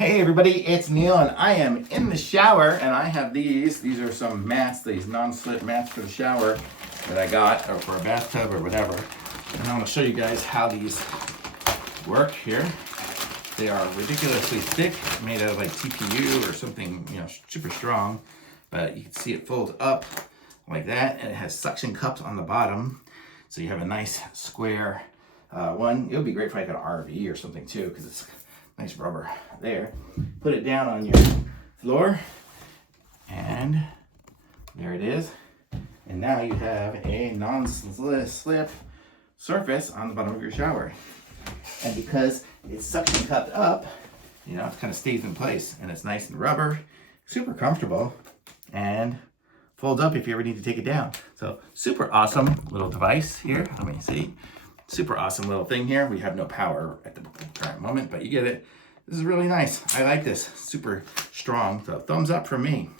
Hey everybody, it's Neil and I am in the shower and I have these. These are some mats, these non-slip mats for the shower that I got, or for a bathtub or whatever. And I want to show you guys how these work here. They are ridiculously thick, made out of like TPU or something, super strong. But you can see it folds up like that, and it has suction cups on the bottom. So you have a nice square one. It would be great for like an RV or something too, because it's nice rubber there. Put it down on your floor, and there it is. And now you have a non-slip surface on the bottom of your shower. And because it's suction cupped up, it kind of stays in place, and it's nice and rubber, super comfortable, and folds up if you ever need to take it down. So super awesome little device here. Let me see. Super awesome little thing here. We have no power at the current moment, but you get it. This is really nice. I like this. Super strong. So thumbs up from me.